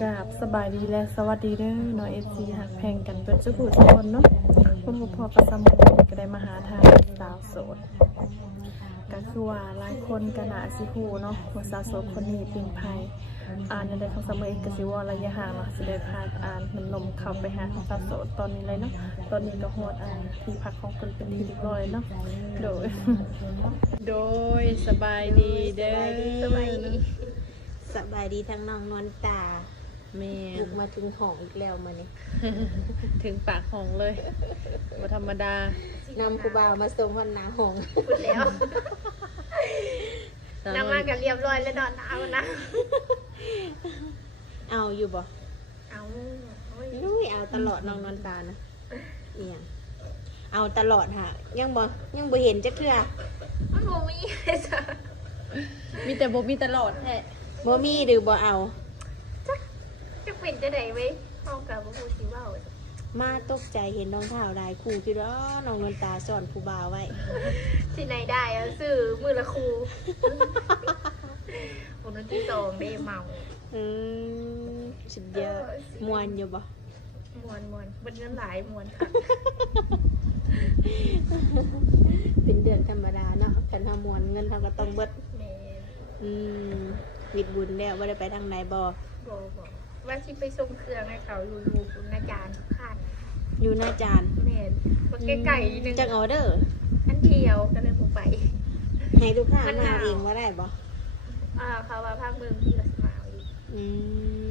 กราบสบายดีและสวัสดีเด้อน้องFCหักแพงกันเป็นเจ้าผู้ทุกคนเนาะคุณพ่อกับสมุนก็ได้มาหาทางสาวโสดก็คือว่าหลายคนก็น่าสิฮู้เนาะว่าสาวโสดคนนี้เป็นไผในได้ของสมุนก็สิว่าระยะห่างเนาะสิได้พานมเข้าไปหาสาวโสดตอนนี้เลยเนาะตอนนี้ก็ฮอดที่พักของเพิ่นเป็นที่เรียบร้อยเนาะโดยสบายดีเด้อ สบายดีทั้งน้องนวลตา แม่ บุกมาถึงห้องอีกแล้วมานี่ ถึงปากห้องเลยบ่ธรรมดาน ำครูบาวมาส่งคนหนาห้อง พูดแล้วนำมากันเรียบร้อยแล้วนอนเอานะ เอาอยู่บ่ เอา อุ้ยเอาตลอดน้องนวลตานะเอียงเอาตลอดค่ะยังบ่เห็นจักเทื่อ มันบ่มีเลยจ้ะ มีแต่บ่มีตลอดแท้ บ่มีหรือบ่เอา จะเป็นจะได้ไว้ห้องกับบ่ฮู้สิเว้า มาตกใจเห็นน้องเท้าลายคู่คิดว่าน้องนวลตาสอนครูบาวไว้ สิไหนได้เอาซื้อมือละครูวันที่2ได้เมา อืมสุดยอดมวนอยู่บ่ มวนเบิดเงินหลายมวนค่ะ เป็นเดือนธรรมดาเนาะคันเฮามวนเงินเฮาก็ต้องเบิด แม่ วิดบุญแล้วบ่ได้ไปทางไหนบ่ บ่ว่าสิไปส่งเครื่องให้เขาอยู่อาจารย์คัน อยู่หน้าจาน แม่นบ่ไกลๆนึง จักออเดอร์ อันเดียวก็เลยบ่ไป ให้ลูกค้ามาเองว่าได้บ่ เขาว่าภาคเมืองที่ละสมาอีก อื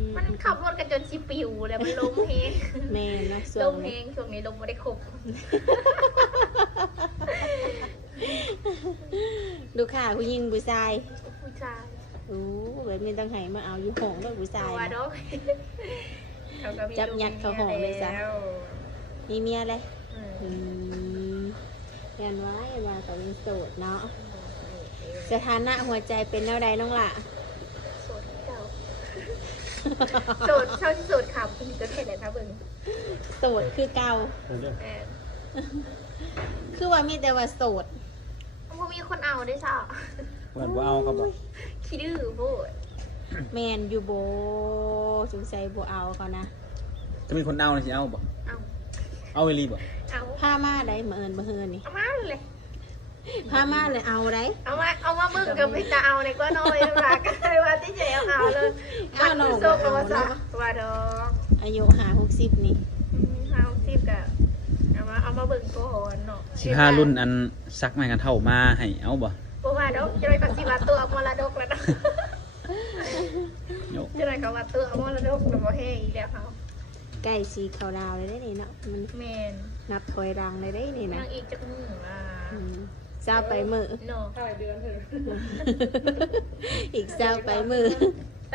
ม มันขับรถกันจนชิปิวแล้วมันลงเฮง แม่นนะส่ ล ว ง น เฮ นี้ งช่วงนี้ลงไม่ได้ครบ ลูกค้าผู้หญิงผู้ชาย ผู้ชาย โอ้แบบนี้ต้องให้มาเอาอยู่ห้องด้วยผู้ชาย ตัว นะ ดอกเขาก็มี จับยัดเข้าห้องเลยจ้ะ แล้ว มีเมียเลย อืม ยันไว้ว่าเขาเป็นโสดเนาะสถานะหัวใจเป็นแนวใดน้องล่ะ โสดเก่าโสดเช่าที่โสดขับคุณจะเห็นอะไรนะเบิ่ง โสดคือเก่า แอบ คือว่ามีแต่ว่าโสด มันมีคนเอาด้วยซ้ะ เหมือนว่าเอาครับบ่ ขี้ดื้อพูด แมนอยู่โบสงสัยโบเอาเขานะ จะมีคนเอาเลยสิเอาบ่ เอา เอาอีหลีบ่ เอา ผ้ามาได้มาเอินมาเฮินนี่ เอามาเลย ผ้ามาเลยเอาได้ เอามามึงกับพี่จะเอาในก็น้อยรักว่าที่จะเอาเลย เอาหนอง โซ่ เอา ตัวซะ เนาะ ว่าดอก อายุ50 นี่ เอาซิบกับเอามาเบิ่งก่อนเนาะ 15รุ่นอันซักไม้กันเท่ามาให้เอาบ่ เพราะว่าดอกจะได้กับสิว่าตัวมรดกแล้วนะ โย จะได้กับว่าตัวมรดกแล้วบ่แห้งอีกแล้วเขา ใกล้สีเขาดาวเลยได้นี่เนาะมัน แมน นับถอยรังเลยได้นี่ ยั นะ งอีกจักมือเศร้าไปมือ เนาะ อีกเศร้าไปมือ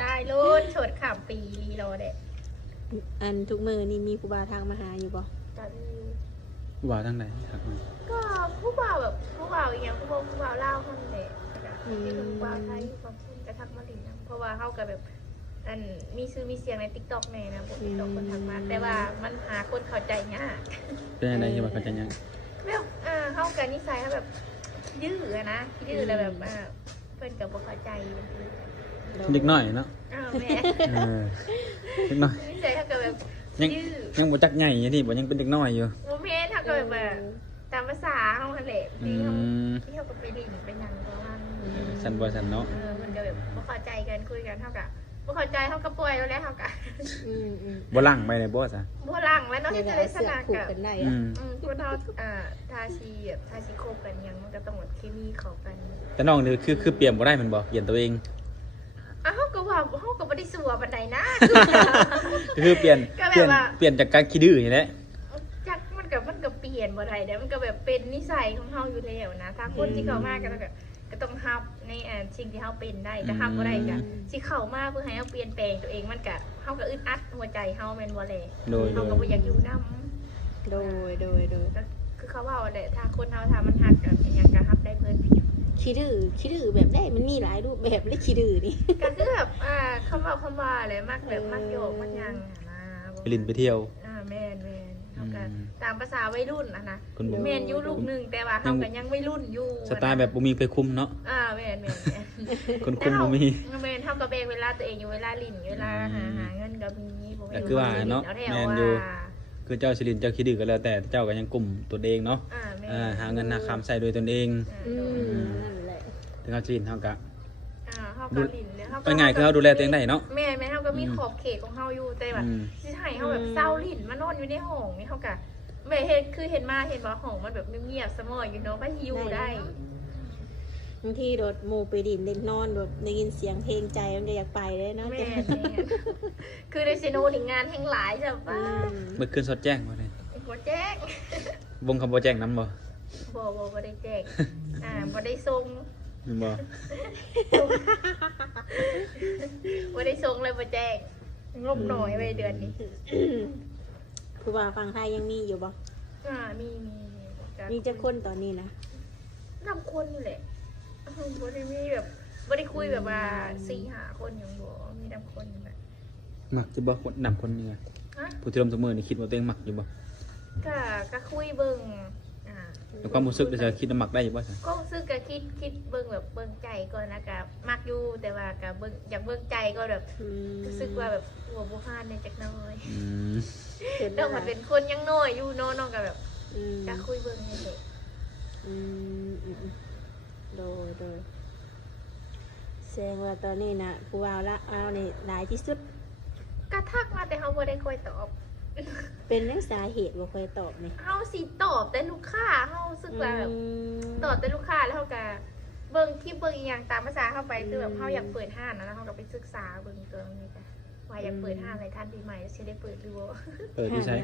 ตายรูดโฉดข่ามปีรอเด็ด อันทุกมือนี่มีครูบาทางมาหาอยู่บ่ ตอนนี้ ผู้บ่าวทางใดครับ ก็ผู้บ่าวแบบผู้บ่าวอย่างผู้บ่าวเล่าคนเด็กที่เป็นผู้บ่าวไทยความคิดกระทักมาดินนะเพราะว่าเขากับแบบอันมีชื่อมีเสียงในติ๊กต็อกในนะบทติ๊กต็อกคนทำมาแต่ว่ามันหาคนเข้าใจยาก เป็นจังไดที่ว่าเขาจะยัง แบบเข้ากันนิสัยเขาแบบดื้ออะนะดื้อแล้วแบบเพื่อนกับบ่เข้าใจ เด็กน้อยเนาะ แม่ เด็กน้อย นิสัยเขาก็แบบ ยัง ดื้อ ยังบ่จักใหญ่อยู่นี่บ่ยังเป็นเด็กน้อยอยู่ โมเมนต์เขาก็แบบตามภาษาเขาแหละ อืม ที่เขาก็ไปดิ่งไปยังประมาณ สันบ่สันเนาะ มันก็แบบบ่เข้าใจกันคุยกันเท่ากับบ่เข้าใจเขาก็ป่วยแล้วแหละเขาก็ อืม บ่ลั่งไปเลยบ่ซะ บ่หลังแล้วเนาะ เดี๋ ที่ ยว จะ เรา ได้ส เสือก นาน ผูก กับ กันได้ อื อะ ม คือเท่าทาชีแบบทาชีโคบกันยังมันก็ต้องแบบเคมีเข้ากัน แต่น้องนี่คือเปลี่ยนบ่ได้แมันบ่เปลี่ยนตัวเอง เขาก็ว่าเขาก็บ่ได้สัวปานใดนะ คือเปลี่ยน ก็แบบว่า เปลี่ยนจากการขี้ดื้อนี่แหละ จักมันก็เปลี่ยนบ่ได้เด้มันก็แบบเป็นนิสัยของเฮาอยู่แล้วนะถ้าคนที่เข้ามาก็ต้องรับในสิ่งที่เฮาเป็นได้แต่รับบ่ได้ก็สิเข้ามาเพื่อให้เฮาเปลี่ยนแปลงตัวเองมันก็เฮาก็อึดอัดหัวใจเฮาแม่นบ่แล โดย เฮาก็บ่อยากอยู่นำ โดย ก็คือเขาว่าแหละถ้าคนเฮาถ้ามันฮักกันหยังก็รับได้เพิ่น ขี้ดื้อแบบได้มันมีหลายรูปแบบเลยขี้ดื้อนี่ ก็คือแบบคำว่าอะไรมักแบบมักโยกมักหยังนะ ไปลินไปเที่ยว แม่นเฮาก็ตามภาษาวัยรุ่นนะ คุณบ่ แม่นอยู่ลูกหนึงแต่ว่าเฮาก็ยังวัยรุ่นอยู่ สไตล์แบบบ่มีไปคุมเนาะ แม่น คนคุมบ่มี แม่นเฮาก็แบ่งเวลาตัวเองอยู่เวลาลิ้นเวลาหาเงินก็ ก็คือว่าเนาะ เอาแถว แม่นอยู่ ว่า คือเจ้าสิรินเจ้าคิดดื้อก็แล้วแต่เจ้าก็ยังกลุ่มตัวเองเนาะ แม่ หาเงินหาคำใส่โดยตนเอง อืมนั่นแหละ ถึงเขาสิรินเฮาก็ เฮาก็ลิ้นเนี่ยเฮาก็ เป็นไงคือเขาดูแลตัวเองได้เนาะ แม่เฮาก็มีขอบเขตของเฮาอยู่แต่ว่า อืม สิให้เฮาแบบเศร้าลิ้นมานอนอยู่ในห้องนี่เฮาก็แม่เฮ็ดคือเห็นว่าห้องมันแบบเงียบๆสมอยอยู่เนาะไปอยู่ได้ บางทีโดดหมู่ไปดินเล่นนอนแบบได้ยินเสียงเพลงใจมันก็อยากไปเลยเนาะ แม่คือในซีโนถึงงานแห่งหลายจ้ะป้า เมื่อคืนสดแจ้งบ่ได้ บ่แจ้ง วงคำบ่แจ้งนํบ่ บ่ได้แจ้งบ่ได้ส่ง บ่ บ่ได้ส่งเลยบ่แจ้งงบหน่อยไว้เดือนนี้ คือว่าฟังไทยยังมีอยู่บ่ มี มีจักคนตอนนี้นะ นำคนอยู่แหละบ่ได้มีแบบบ่ได้คุยแบบว่า 4-5 คนอย่างบ่มีนำคนอยู่แบบ มักสิบ่คนนำคนนี่ ฮะ ผู้ที่ลมเสมอนี่คิดว่าตัวเองมักอยู่บ่ ก็คุยเบิ่งในความรู้สึกจะคิดว่ามักได้อยู่บ่ซะ ก็รู้สึกก็คิดเบิ่งแบบเบิ่งใจก่อนนะก็มักอยู่แต่ว่าก็เบิ่งอยากเบิ่งใจก็แบบ รู้สึกว่าแบบหัวบุคานในจักหน้อย อืม น้องมันเป็นคนยังน้อยอยู่เนาะน้องก็แบบ อืม จะคุยเบิ่งนี่แหละ อืมโดยแสดงว่าตอนนี้นะผู้ว่าละเอานี่หลายที่สุด ก็ทักมาแต่เขาบ่ได้ค่อยตอบ เป็นเรื่องสาเหตุว่าคอยตอบนี่ เฮาสิตอบแต่ลูกค้าเฮารู้สึกว่าแบบ ม ตอบแต่ลูกค้าแล้วเฮาก็เบิ่งคลิปเบิ่งอีหยังตามภาษาเข้าไปคือแบบเฮาอยากเปิดห้างนะแล้วเฮาก็ไปศึกษาเบิ่งตัวนี้จ้ะว่าอยากเปิดห้างในทันปีใหม่สิได้เปิดหรือบ่ เปิดที่ใช้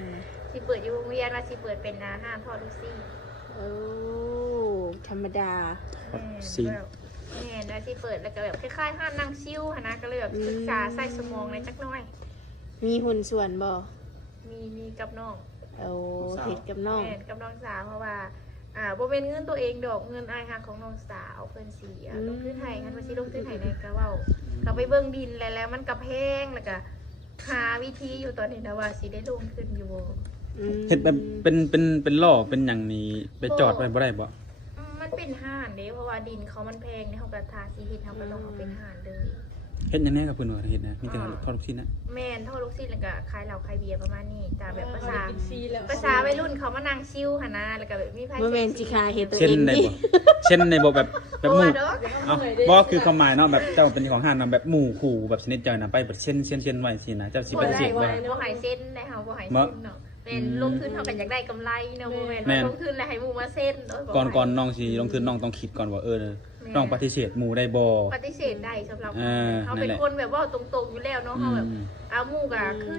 สิเปิดอยู่โรงเรียนว่าสิเปิดเป็นห้างทอดลูกซี่ โอ้ธรรมดา ซีน แม่นแล้วสิเปิดแล้วก็แบบคล้ายๆห้างนั่งชิลหั่นนะก็เลยแบบศึกษาใส่สมองในจักหน่อย มีหุ่นส่วนบ่ มีกับน้อง เอาเห็ดกับน้อง แม่นกับน้องสาวเพราะว่าบ่เป็นเงินตัวเองดอกเงินอ้ายฮักของน้องสาวเพิ่นสิลงทุนให้คันว่าสิลงทุนให้ในก็เว้าก็ไปเบิ่งดินแล้วมันก็แพงแล้วก็หาวิธีอยู่ตอนนี้นะว่าสิได้ลงทุนอยู่บ่ อืม เฮ็ดแบบเป็นล่อเป็นหยังนี่ไปจอดไว้บ่ได้บ่ มันเป็นห้านเด้เพราะว่าดินเขามันแพงเนี่ยเฮาก็ทาสิเฮ็ดเฮาก็ต้องเอาเป็นห้านเลย เฮ็ดหยังแน่กับเพิ่นว่าเฮ็ดนะมีแต่ทอดลูกชิ้นนะ แม่นเท่าลูกศิษย์แล้วก็ขายเหล้าขายเบียร์ประมาณนี้แต่แบบภาษาวัยรุ่นเขามานั่งชิลหั่นนะแล้วก็แบบมีไผ บ่แม่นสิคาเห็ดตัว เช่น เอง ใน ดิ บ่เช่นในบ่แบบห บ่ มู่ ดอก เอ้าบ่คือความหมายเนาะแบบเจ้าเป็นของห้างนำแบบหมู่คู่แบบชนิดเจ้าน่ะไปแบบเช่นไว้สินะเจ้าสิปฏิเสธว่า บ่หายเส้นได้เฮาบ่หายเส้นเนาะเป็นลงทุนเฮาก็อยากได้กำไรเนาะบ่แม่น แม่ ว่าน ลงทุนแล้วให้หมู่มาเส้นเนาะบ่ ก่อน ให้ น้องสิลงทุนน้องต้องคิดก่อนว่าน้องปฏิเสธหมู่ได้บ่ ปฏิเสธได้สำหรับ นั่นแหละ เฮาเป็นคนแบบเว้าตรงๆอยู่แล้วเนาะเฮาแบบ อืม เอาหมู่ก็คือ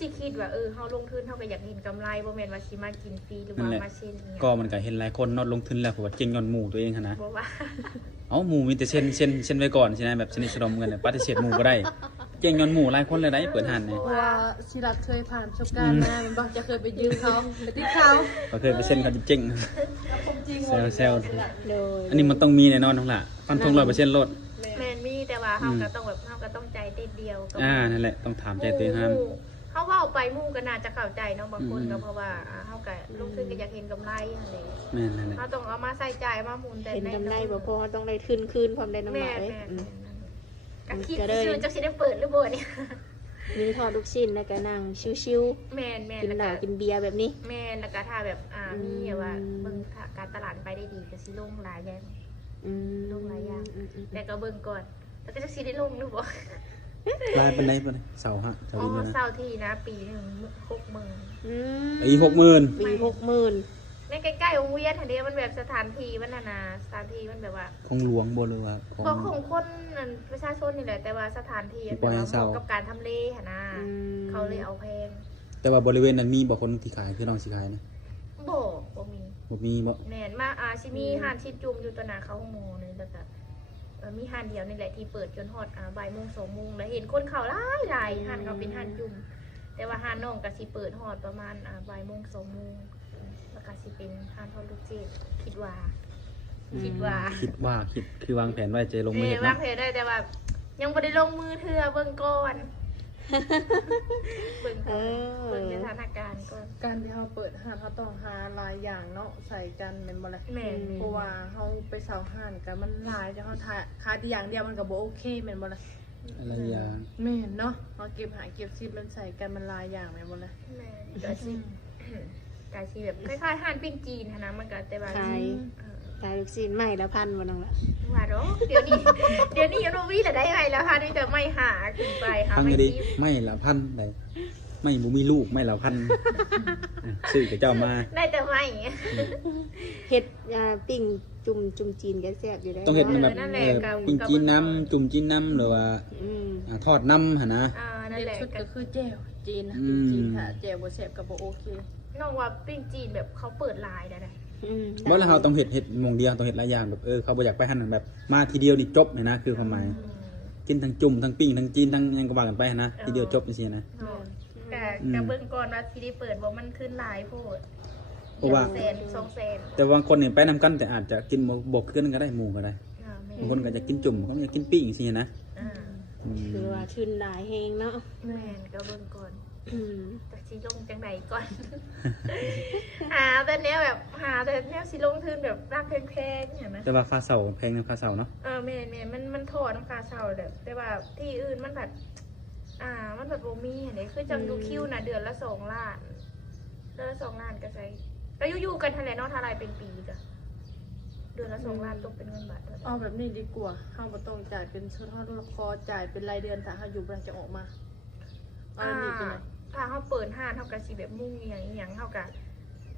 สิคิดว่าเฮาลงทุนเฮาก็อยากเห็นกำไรบ่แม่นว่าสิมากินฟรีหรือว่ามาเส้นเนี่ย ก็มันก็เห็นหลายคนเนาะลงทุนแล้วเพราะว่าเก่งย้อนหมู่ตัวเองหั่นนะ บ่ว่า เอ้าหมู่มีแต่เช่นไว้ก่อนใช่ไหมแบบสนิทสนมกันเนี่ยปฏิเสธหมู่บ่ได้เก่งย้อนหมู่หลายคนเลยได้เปิดห้านเนี่ย เพราะว่าศิลัดเคยผ่านประสบการณ์มามันบอกจะเคยไปยืมเขาไปที่เขา ก็เคยไปเซ็นเขาเจ๊ง ผมจริง แซว โดย อันนี้มันต้องมีแน่นอนทั้งละฟันธง100%โลด แม่นมีแต่ว่าเฮาก็ต้องแบบเฮาก็ต้องใจเด็ดเดียวกับ นั่นแหละต้องถามใจตัวเองห้าม เขาเว้าไปหมู่ก็น่าจะเข้าใจเนาะบางคนก็เพราะว่าเฮาก็ลงทุนก็อยากเห็นกำไรอะไร แม่นนั่นแหละ เฮาต้องเอามาใส่ใจมาหมุนแต่ เห็น ใน กำไรบ่พอต้องได้คืนความได้น้ำห แม่ นักเลย แม่ อืม ก็คิด ก็เลย ชื่อจักสิได้เปิดหรือบ่เนี่ย มีทอดลูกชิ้นแล้วก็นั่งชิว แม่น ๆ แม่ กินเหล้ากินเบียร์แบบนี้ แม่นแล้วก็ถ้าแบบมีแบบว่าเบิ่งถ้าการตลาดไปได้ดีก็สิลงหลายอย่าง อืม ลงหลายอย่าง อืม แต่ก็เบิ่งก่อนแล้วก็จักสิได้ลงหรือบ่ ลายเป็นไรเป็นไรเสาฮะเสา อ๋ ดี อ นะ เศร้าที่นะปีหนึง60,000 อืม อี60,000 ปี60,000 ในใกล้ๆวงเวียนหั่นเด้มันแบบสถานที่มันน่ะนะสถานที่มันแบบว่า ของหลวงบ่หรือว่าของ ก็ของคนนั่นประชาชนนี่แหละแต่ว่าสถานที่มัน ปล่ แบบ อยให้ ว่าเห เช่า มาะกับการทำเลหนนะ อืม เขาเลยเอาแพง แต่ว่าบริเวณนั้นมีบ่คนที่ขายคือน้องสิขายนะ บ่มี บ่มีบ่ แม่นมาสิมีห้านชิดจุ่มอยู่ตัวหน้าเขาโมนึงแล้วก็มีห้านเดียวนี่แหละที่เปิดจนฮอดบ่ายโมง2โมงแล้วเห็นคนเข้าหลายห้านเขาเป็นห้านจุ่มแต่ว่าห้านน้องก็สิเปิดฮอดประมาณบ่ายโมง2โมงแล้วก็สิเป็นห้านทอดลูกเจดคิดว่าคิด คือวางแผนไว้จะลงมือ แม่ เฮ็ด ว่า เนาะ เพจได้แต่ว่ายังบ่ได้ลงมือเทื่อเบิ่งก่อนเบิ่ง เอ ก่อน อ เบิ่งสถานการณ์ก่อน การที่เขาเปิดห้างเขาต้องหาหลายอย่างเนาะใส่กันเป็นบ่ละ แม่น เพราะว่าเขาไปเสาห้านกันมันหลายจะเขาขายแต่อย่างเดียวมันก็บ่โอเคแม่นบ่ละ อะไรอย่าง แม่นเนาะเอาเก็บหาเก็บซิปมันใส่กันมันหลายอย่างแม่นบ่ล่ะ แม่ก็สิกาสิแบบคล้ายๆห่านปิ้งจีนหั้นนะมันก็แต่ว่า ขายขายลูกชิ้นใหม่ละพันบ่น้องละ ว่าดอกเดี๋ยวนี้ยังบ่มีละได้ไงแล้วค่ะนี่แต่ไม่หาขึ้นไปหา พัง ไม่ ก็ดี ซิป ไม่ละพันได้ไม่บ่มีลูกไม่ละพันซื้อกับเจ้ามา ได้แต่ไม่ เฮ็ดปิ้งจุ่มจีนก็แซ่บอยู่ได้ ต้องเฮ็ดมันแบบ นั่นแหละกับ ปิ้งจีนน้ำจุ่มจีนน้ำหรือว่า อืม ทอดน้ำหั่นนะ นั่น เด็ด แหละ ชุด ก็ ก็คือแจ่วจีนนะ อืม จีนค่ะแจ่วบ่แซ่บก็บ่โอเค น้องว่าปิ้งจีนแบบเขาเปิดไลน์ได้ อืม บ่แล้วเราต้องเฮ็ดหม่องเดียวต้องเฮ็ดหลายอย่างแบบเขาบ่อยากไปหั่นแบบมาทีเดียวนี่จบเนี่ยนะคือความหมายกินทั้งจุ่มทั้งปิ้งทั้งจีนทั้งหยังก็ว่ากันไปหั่นนะทีเดียวจบจังซี่นะ แต่เบิ่งก่อนว่าที่ได้เปิดว่ามันขึ้นไลน์โพด เพราะว่า แสน2 แสน แต่บางคนเนี่ยไปนำกันแต่อาจจะกินบ่คือกันก็ได้หมู่ก็ได้ แม่ บางคนก็จะกินจุ่มก็อยากกินปิ้งจังซี่นะ อืม คือว่าทุนหลายแฮงเนาะ แม่นก็เบิ่งก่อน อืม จากสิลงจังไหนก่อน หาแต่แนวแบบหาแต่แนวสิลงทุนแบบรักแพงๆเห็นไหม แต่ว่าค่าเช่าแพงนะค่าเช่าเนาะ แม่มันถอดน้ำคาเช่าแบบแต่ว่าที่อื่นมันแบบมันแบบโบมี่เห็นไหมคือจังดูคิวนะเดือนละ2 ล้านเดือนละ2 ล้านก็ใช้ก็อยู่ๆกันทะเลเนาะทลายเป็นปีกะเดือนละ2 ล้านตกเป็นเงินบาทเท่าไหร่ เอาแบบนี้ดีกว่าเฮาบ่ต้องจ่ายเป็นชุดเฮาต้องคอจ่ายเป็นรายเดือนถ้าเฮาอยู่บ่ได้จะออกมาเอาแบบนี้จังได๋ ถ้าเขาเปิดห้างเท่ากับสีแบบมุ่งอย่างเท่ากับ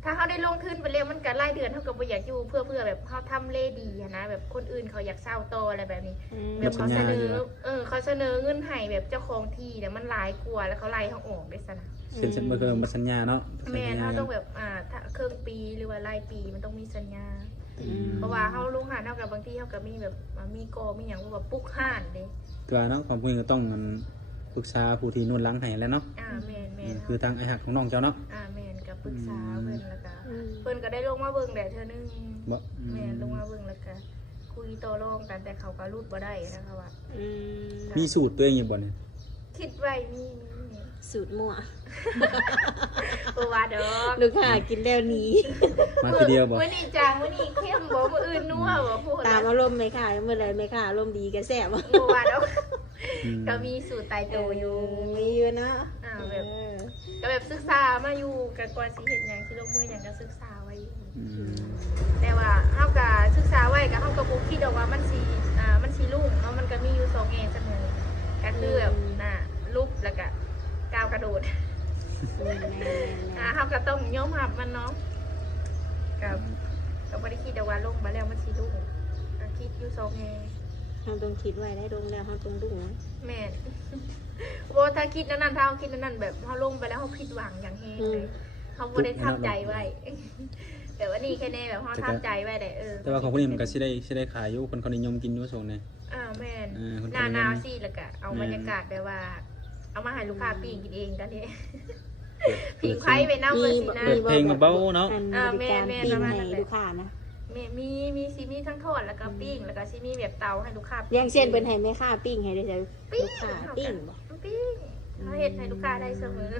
ถ้าเขาได้ลงทุนไปเรียมันก็รายเดือนเท่ากับบ่อยากอยู่เพื่อแบบเขาทำเลดีอะนะแบบคนอื่นเขาอยากเช่าต่ออะไรแบบนี้ อืม แบบเขาเสนอเขาเสนอเงินให้แบบเจ้าของที่เนี่ยมันหลายกว่าแล้วเขาไล่เขาออกได้ซะนะ เซ็นบ่คือมาสัญญาเนาะ แม่เขาต้องแบบถ้าครึ่งปีหรือว่ารายปีมันต้องมีสัญญา อืม เพราะว่าเขาลงหาเท่ากับบางที่เขาก็มีแบบมีโกมีอย่างว่าแบบปุ๊กห้านเด้ ตัวเนาะความพูดก็ต้องปรึกษาผู้ที่นู่นล้างให้แล้วเนาะ แม่น คือทางไอ้หักของน้องเจ้าเนาะ แม่นกับปรึกษาเพิ่นแล้วก็ อืม เพิ่นก็ได้ลงมาเบิ่งแดดเธอนึง บ่ แม่ลงมาเบิ่งแล้วก็คุยต่อรองกันแต่เขาก็รูดบ่ได้นะคะว่า อืม มีสูตรตัวเองอยู่บ่เนี่ย คิดไว้มี สูตรมั่ว บ่ว่าดอก ลูกค้ากินแล้วหนี้ มาทีเดียวบ่ มื้อนี้จางมื้อนี้เข้มบ่มื้ออื่นนัวบ่พูด ตามอารมณ์ไหมค่ะเมื่อไรไหมค่ะอารมณ์ดีก็แซ่บ บ่ว่าดอก อืม ก็มีสูตรตายตัวอยู่ มีอยู่เนาะ แบบ เออ ก็แบบศึกษามาอยู่กันก่อนสิเฮ็ดหยังสิลงมือหยังก็ศึกษาไว้อยู่ อืม แต่ว่าเฮาก็ศึกษาไว้ก็เฮาก็บ่คิดดอกว่ามันสิรุ่งเนาะมันก็มีอยู่2แง่เสมอก็คือแบบลุบแล้วก็ก้าวกระโดด แม่น เขาก็ต้องยอมรับมันเนาะกับไม่ได้คิดแต่ว่าลงมาแล้วมันสิลูกคิดอยู่2 แง่ ๆเราต้องคิดไว้ได้ลงแล้วเราต้องดูนะ แม่น โบถ้าคิดนั่นถ้าเขาคิดนั่นแบบเขาลงไปแล้วเขาผิดหวังอย่างแห้งเลยเขาไม่ได้ทำใจไว้ แต่ว่านี่แค่แน่แบบเขาทำใจไว้แต่ แต่ว่าของพวกนี้มันก็สิได้ขายอยู่คนเขานิยมกินอยู่ส่งเนี่ย แม่น คน หน้าสิแล้วก็เอาบรรยากาศแบบว่า เอามาให้ลูกค้าปิ้งกินเองกันเนี่ยผิงไข่ไปน้ำเลยสินะ เปิดเพลงเบาๆเนาะ อันบริการ แม่ ปิ้ง ประมาณ ให้ นั้นแหละ ลูกค้านะ มีซีมีทั้งทอดแล้วก็ปิ้งแล้วก็ซีมีแบบเตาให้ลูกค้า อย่างเช่นเป็นให้แม่ค้าปิ้งให้ได้จ้ะ ปิ้ ลู ง กค้าปิ้งบ่ ปิ้งเขาเห็นให้ลูกค้าได้เสมอ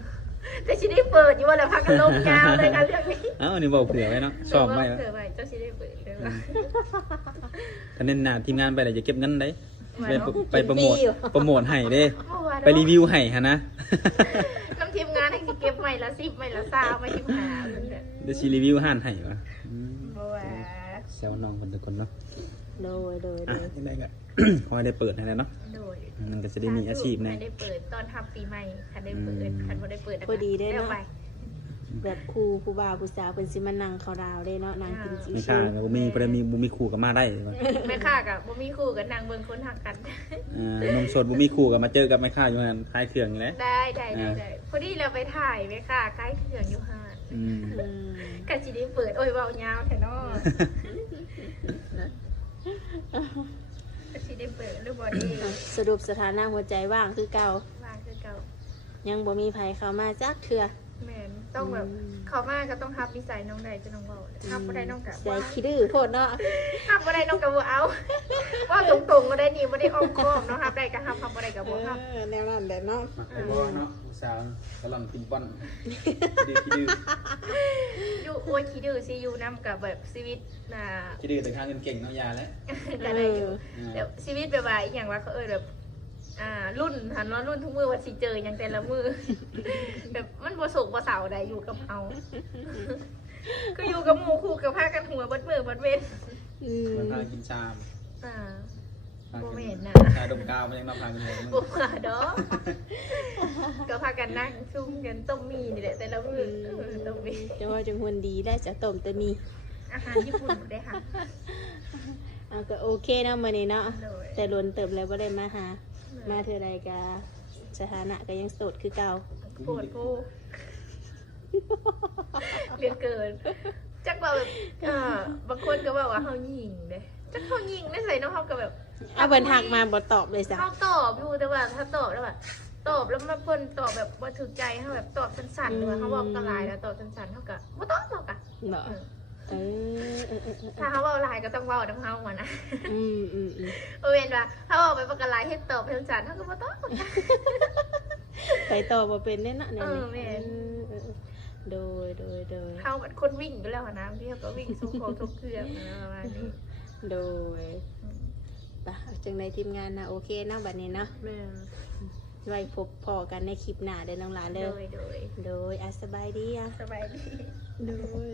แต่ชิได้เปิดอยู่ว่าแล้วพักกันลมยาวเลยค่ะเรื่องนี้ เอ้าอันนี้บอกเผื่อไว้เนาะชอบไว้ เผื่อไว้เจ้าชิได้เปิดเลยว่า ถ้าเน้นหน้าทีมงานไปแล้วจะเก็บเงินได้ไปโปรโมทให้เด้ ไป ไป รีวิวให้ฮะนะ น้ำทีมงานให้สิเก็บใหม่ละ10ใหม่ละ20ไม่ทิมหาเพิ่นเด้อ เดี๋ยวสิรีวิวห้านให้วะอืม เพราะว่า แซวน้องคนทุกคนเนาะ โดย ยังไงก็ ขอให้ได้เปิดให้แล้วเนาะ โดย มันก็จะได้มีอาชีพนะ ให้ได้เปิดตอนทำปีใหม่คันได้เปิดคันบ่ได้เปิด พอดีได้เนาะ ไป แบบครูบ่าวผู้สาวเพิ่นสิมานั่งเขาดาวได้เนาะนั่งกินชิ ไม่ค่าว ก็บ่มีคู่ก็มาได้วะ แม่ค้ากับบ่มีคู่กับนางเบิ่งคนหักกัน นมสดบ่มีคู่ก็มาเจอกับแม่ค้าอยู่นั่นขายเครื่องนี่แหละ ได้พอดีเราไปถ่ายแม่ค้าขายเครื่องอยู่ห้าง อืม ๆอืม ก็สิได้เปิดโอ้ยเว้ายาวแท้เนาะก็สิได้เปิดหรือบ่ได้ สรุปสถานะหัวใจว่างคือเก่า ว่าคือเก่า ยังบ่มีไผเข้ามาจักเทื่อ แม่นต้องแบบเขามาก็ต้องฮับนิสัยน้องใดจะน้องเว้าฮับบ่ได้น้องก็ ใจขี้ดื้อโพดเนาะ ฮับบ่ได้น้องก็บ่เอาว่าตรงๆก็ได้นี่บ่ได้อ้อมค้อมเนาะฮับได้ก็ฮับบ่ได้ก็บ่ฮับ แนวนั้นแหละเนาะ มักบ่เนาะสาวกำลังปิงป้อนดื้อ อยู่โอ้ยขี้ดื้อสิอยู่นํกับแบบชีวิตน่ะ คิดดื้อแต่ค่าเงินเก่งเนาะยาแล้ว ก็ได้อยู่แบบชีวิตแบบว่าอีหยังว่าเขาแบบ รุ่นหันว่ารุ่นทุกมือว่าสิเจออย่างแต่ละมือ แบบมันบ่สุกบ่เสาใดอยู่กับเฮาก็อยู่กับหมู่คู่กับพากันหัวเบิดมือเบิดเว้น มันพากินชาม บ่แม่นนะ ชาดมกาวมันยังมาพากันเลย บ่ว่าดอกก็พากันนั่งซุ่มกันต้มมีนี่แหละแต่ละมื้อต้มมี จะว่าจังหุ่นดีได้จะต้มแต่มี อาหารญี่ปุ่นบ่ได้ค่ะ เอาก็โอเคเนาะมื้อนี้เนาะ โดย แต่ล้นเติบแล้วบ่ได้มาหา มาเทื่อใดก็สถานะก็ยังโสดคือเก่า ปวดผู้เรียนเกินจักว่าแบบบางคนก็บอกว่าเฮายิงเด้จักเฮายิงได้ใส่เนาะเฮาก็แบบ เอาเพิ่นทักมาบ่ตอบเลยจ้ะ เฮาตอบอยู่แต่ว่าถ้าตอบแล้วแบบตอบแล้วมาเพิ่นตอบแบบบ่ถูกใจเฮาแบบตอบสั้นๆหรือว่าเฮาบอกกระลายแล้วตอบสั้นๆเฮาก็บ่ตอบหรอกอ่ะ เนาะเออ ถ้าเฮาเว้าหลายก็ต้องเว้านำเฮาว่านะ อืม บ่แม่นว่าถ้าเว้าไปบ่กระลายเฮ็ดตอบสั้นๆเฮาก็บ่ตอบ ไปต่อบ่เป็นแน่เนาะเนี่ย แม่น โดย เฮาเป็นคนวิ่งอยู่แล้วอะนะที่เฮาก็วิ่งสู้ของทุกเครื่องนะประมาณนี้ โดยปะจังในทีมงานนะโอเคเนาะบัดนี้เนาะ แม่ ไว้พบพอกันในคลิปหน้าเด้อน้องหลาน โด เด้อ ย โดยสบายดีอ่ะ สบายดี โดย